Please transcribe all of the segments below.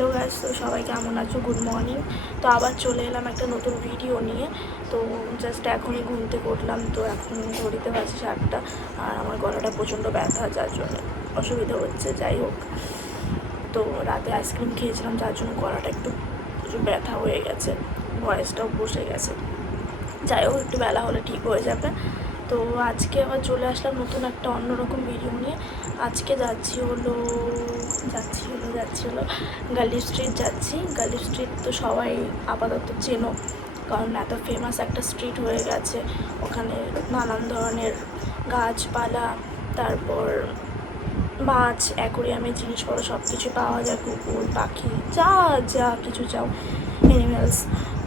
Hello guys, তো সবাই কেমন আছো? Good morning. তো আবার চলে এলাম একটা নতুন ভিডিও নিয়ে। তো জাস্ট এখনই ঘুম থেকে উঠলাম, তো এখন ঘড়িতে বাজে 7টা। আর আমার গলাটা প্রচণ্ড ব্যথা, যার জন্য অসুবিধা হচ্ছে। যাই হোক, তো রাতে আইসক্রিম খেয়েছিলাম, যার জন্য গলাটা একটু প্রচুর ব্যথা হয়ে গেছে, ভয়েসটাও বসে গেছে। যাই হোক, একটু বেলা হলে ঠিক হয়ে যাবে। তো আজকে আবার চলে আসলাম নতুন একটা অন্যরকম ভিডিও নিয়ে। আজকে যাচ্ছি হলো গালি স্ট্রিট যাচ্ছি। গালি স্ট্রিট তো সবাই আপাতত চেনো, কারণ এত ফেমাস একটা স্ট্রিট হয়ে গেছে। ওখানে নানান ধরনের গাছপালা, তারপর মাছ, অ্যাকোরিয়ামের জিনিসপত্র সব কিছু পাওয়া যায়, কুকুর পাখি যা যা কিছু চাও, অ্যানিম্যালস।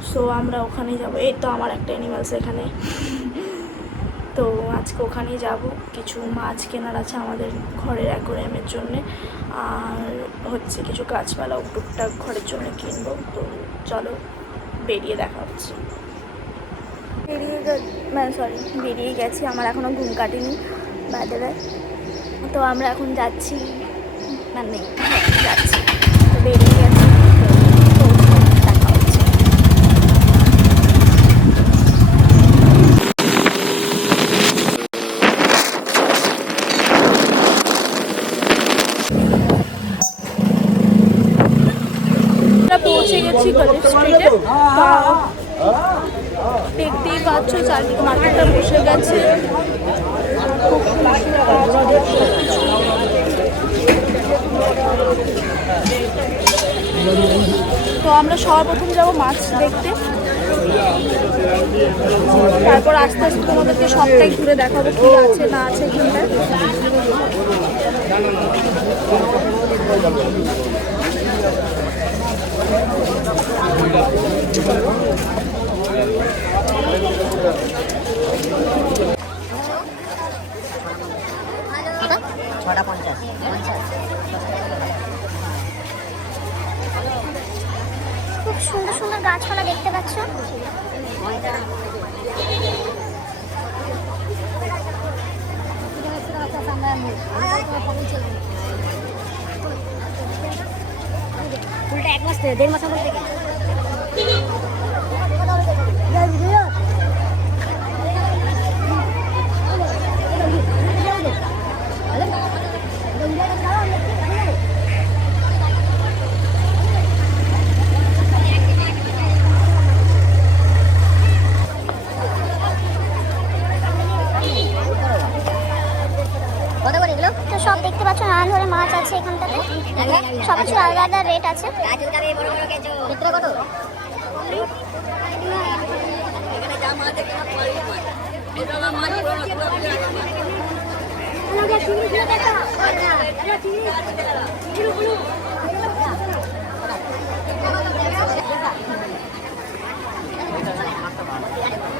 সো আমরা ওখানেই যাবো। এই তো আমার একটা অ্যানিম্যালস এখানে। তো আজকে ওখানেই যাব। কিছু মাছ কেনার আছে আমাদের ঘরের অ্যাকোরিয়ামের জন্যে, আর হচ্ছে কিছু গাছপালা টুকটাক ঘরের জন্য কিনবো। তো চলো, বেরিয়ে দেখা হচ্ছে। বেরিয়ে গেছি, আমার এখনও ঘুম কাটেনি বাজারে। তো আমরা এখন যাচ্ছি, যাচ্ছি, তো বেরিয়ে গেছি। তো দেখা হচ্ছে। পৌঁছে গেছি গালি স্ট্রিটে। দেখতেই পাচ্ছ চারদিকে মার্কেটটা বসে গেছে। তো আমরা সর্বপ্রথম যাব মাছ দেখতে, তারপর আস্তে আস্তে তোমাদেরকে সবটাই ঘুরে দেখাবো কি আছে না আছে এখানটায়। খুব সুন্দর সুন্দর গাছপালা দেখতে পাচ্ছ। ফুলটা 1 মাস থেকে 1.5 মাস থেকে তো সব দেখতে পাচ্ছ, নানান ধরনের মাছ আছে এখানটাতে। সব কিছু আলাদা আলাদা রেট আছে।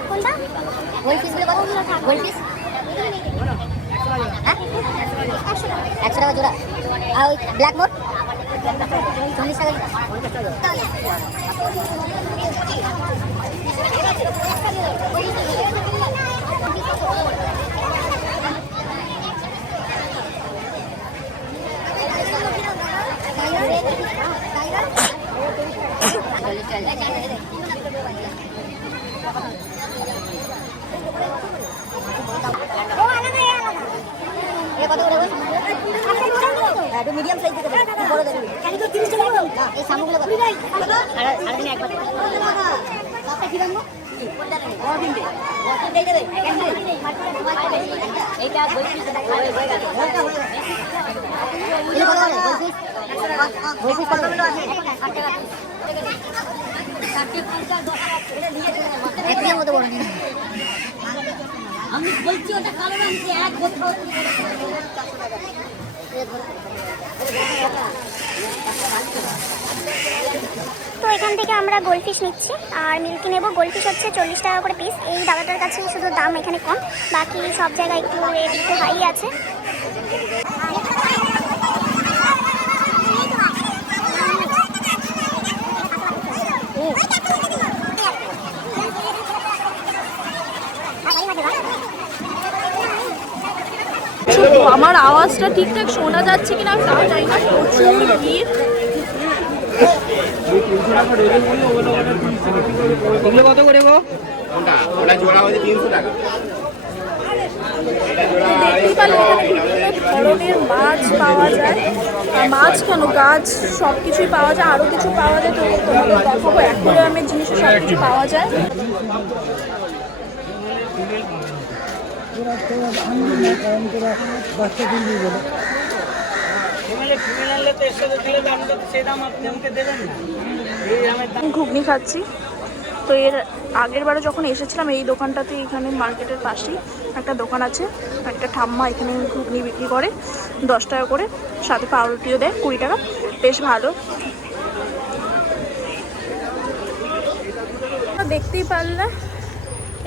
কোনটা? গোল্ডফিশগুলো কত? গোল্ডফিশ 100 টাকা জোড়া। আর ওই ব্ল্যাক মোর 40 টাকা। মিডিয়াম সাইজ থেকে বড় দেবে। এই সামগুলো কত? আর দিন একবার কত কি রাখবো? এইটা গোলফিশ হয়ে গেল। এটা কত করে গোলফিশ? গোলফিশ কত আছে? 60 টাকা। 60 50 10 এটা নিয়ে চলে একদম মতো বড় নিন। আমি বলছি ওটা কালো রঙ কি এক বছর তো এখান থেকে আমরা গোলফিশ নিচ্ছি আর মিল্কি নেব। গোলফিশ হচ্ছে 40 টাকা করে পিস। এই দাদাটার কাছে শুধু দাম এখানে কম, বাকি সব জায়গায় একটু রেট একটু হাই আছে। আমার আওয়াজটা ঠিকঠাক শোনা যাচ্ছে কিনা আমি তাও জানি না, প্রচুর ভিড়। এগুলো কত করে গো? ওটা জোড়া হচ্ছে 300 টাকা। দেখতেই পারলে এখানে বিভিন্ন ধরনের মাছ পাওয়া যায়, আর মাছ কেন গাছ সব কিছুই পাওয়া যায়, আরও কিছু পাওয়া যায়। তো তোমাদের দেখাবো অ্যাকোয়ারিয়ামের জিনিসও সব কিছু পাওয়া যায়। ঘুগনি খাচ্ছি। তো এর আগের বারে যখন এসেছিলাম এই দোকানটাতে, এখানে মার্কেটের পাশেই একটা দোকান আছে, একটা ঠাম্মা এখানে ঘুগনি বিক্রি করে 10 টাকা করে, সাথে পাউরুটিও দেয় 20 টাকা, বেশ ভালো। দেখতেই পারলে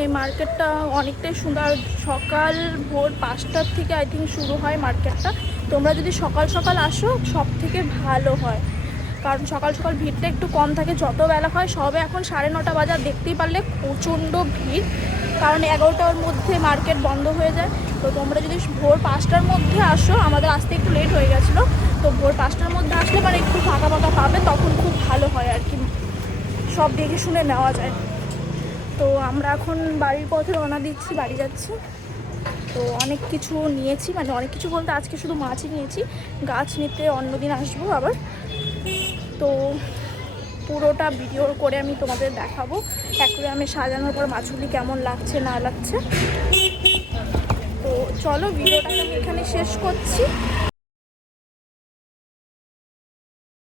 এই মার্কেটটা অনেকটাই সুন্দর। সকাল ভোর 5টার থেকে আই থিঙ্ক শুরু হয় মার্কেটটা। তোমরা যদি সকাল সকাল আসো সব থেকে ভালো হয়, কারণ সকাল সকাল ভিড়টা একটু কম থাকে। যত বেলা হয়, সবে এখন 9:30 বাজার, দেখতেই পারলে প্রচণ্ড ভিড়, কারণ 11টার মধ্যে মার্কেট বন্ধ হয়ে যায়। তো তোমরা যদি ভোর 5টার মধ্যে আসো, আমাদের আসতে একটু লেট হয়ে গেছিলো, তো ভোর 5টার মধ্যে আসলে মানে একটু ফাঁকা ফাঁকা পাবে, তখন খুব ভালো হয় আর কি, সব দেখে শুনে নেওয়া যায়। তো আমরা এখন বাড়ির পথে রওনা দিচ্ছি, বাড়ি যাচ্ছি। তো অনেক কিছু নিয়েছি, মানে অনেক কিছু বলতে আজকে শুধু মাছই নিয়েছি, গাছ নিতে অন্যদিন আসবো আবার। তো পুরোটা ভিডিও করে আমি তোমাদের দেখাবো অ্যাকোয়ারিয়ামে সাজানোর পর মাছগুলি কেমন লাগছে না লাগছে। তো চলো ভিডিওটাকে আমি এখানে শেষ করছি।